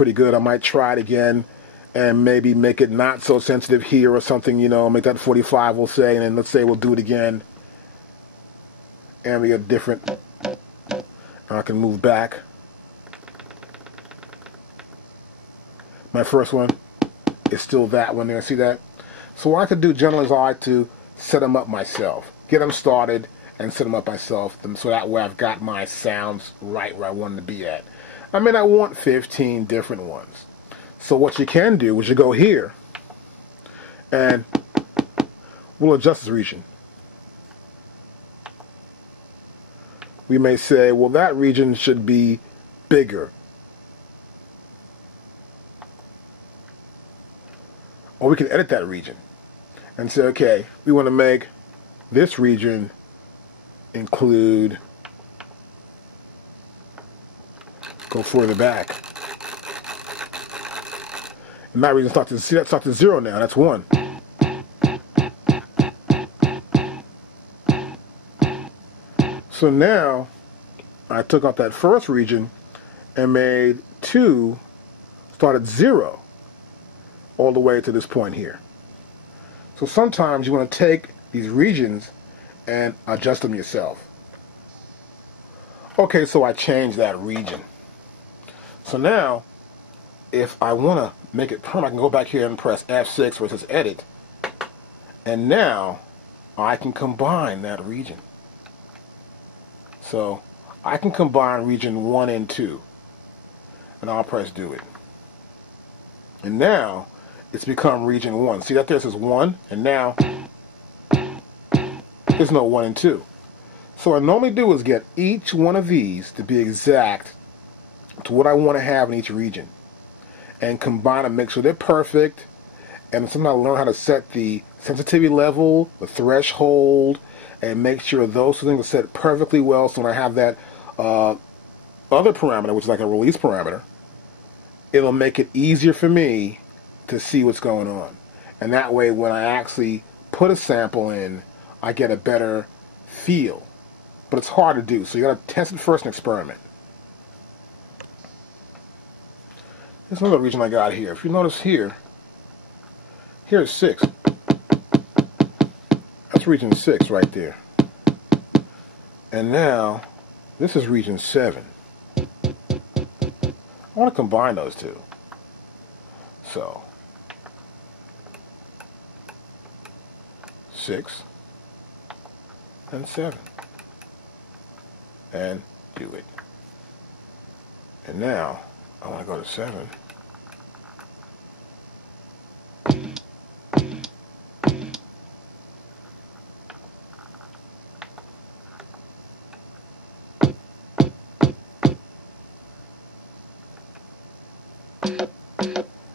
pretty good. I might try it again and maybe make it not so sensitive here or something, you know, make that 45, we'll say, and then let's say we'll do it again. And we get different. I can move back. My first one is still that one there. See that? So what I could do generally is I like to set them up myself. Get them started and set them up myself. So that way I've got my sounds right where I want them to be at. I mean, I want 15 different ones. So what you can do is you go here and we'll adjust this region. We may say, well, that region should be bigger. Or we can edit that region and say, okay, we want to make this region include, go further back. And that region starts to, see that starts to 0 now, that's 1. So now, I took out that first region and made 2 start at 0 all the way to this point here. So sometimes you want to take these regions and adjust them yourself. Okay, so I changed that region. So now, if I want to make it permanent, I can go back here and press F6 where it says Edit. And now, I can combine that region. So I can combine region 1 and 2. And I'll press Do It. And now it's become region 1. See that there says 1, and now there's no 1 and 2. So what I normally do is get each one of these to be exact to what I want to have in each region. And combine them, make sure they're perfect. And sometimes I learn how to set the sensitivity level, the threshold, and make sure those two things are set perfectly well. So when I have that other parameter, which is like a release parameter, it'll make it easier for me to see what's going on. And that way, when I actually put a sample in, I get a better feel. But it's hard to do, so you got to test it first and experiment. There's another region I got here. If you notice here, here's 6. That's region 6 right there. And now, this is region 7. I want to combine those two. So, 6 and 7. And do it. And now, I want to go to 7.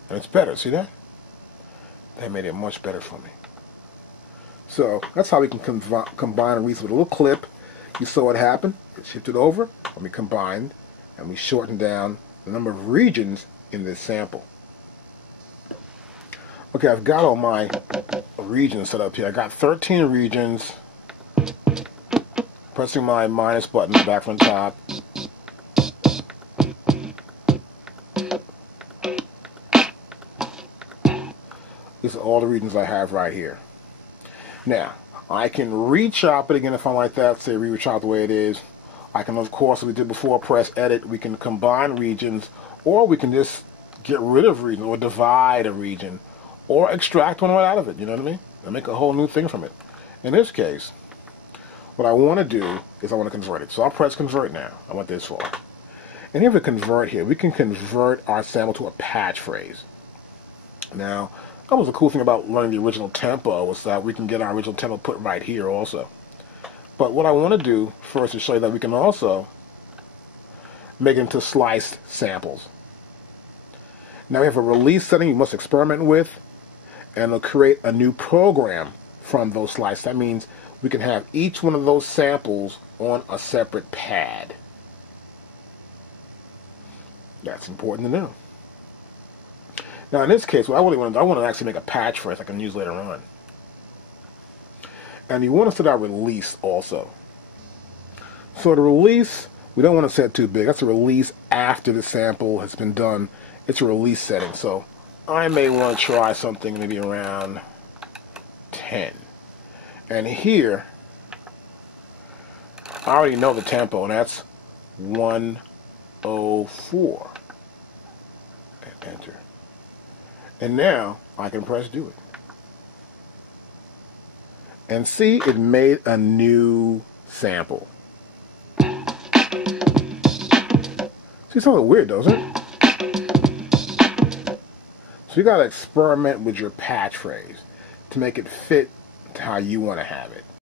And it's better, see that? That made it much better for me. So that's how we can combine and read with a little clip. You saw what happened. It shifted over, and we combined, and we shortened down the number of regions in this sample. Okay, I've got all my regions set up here. I got 13 regions. Pressing my minus button back from the top. These are all the regions I have right here. Now, I can rechop it again if I like that. Say re-chop the way it is. I can, of course, as we did before, press Edit. We can combine regions, or we can just get rid of regions, or divide a region, or extract one right out of it. You know what I mean? And make a whole new thing from it. In this case, what I want to do is I want to convert it. So I'll press Convert now. I want this far. And here we convert here. We can convert our sample to a patch phrase. Now, that was the cool thing about learning the original tempo, was that we can get our original tempo put right here also. But what I want to do first is show you that we can also make it into sliced samples. Now we have a release setting you must experiment with, and it'll create a new program from those slices. That means we can have each one of those samples on a separate pad. That's important to know. Now in this case, what I really want to do, I want to actually make a patch phrase I can use later on. And you want to set our release also. So the release, we don't want to set too big. That's a release after the sample has been done it's a release setting. So I may want to try something maybe around 10. And here, I already know the tempo, and that's 104. And enter. And now I can press do it. And see, it made a new sample. See, it's a little weird, doesn't it? So you got to experiment with your patch phrase to make it fit to how you want to have it.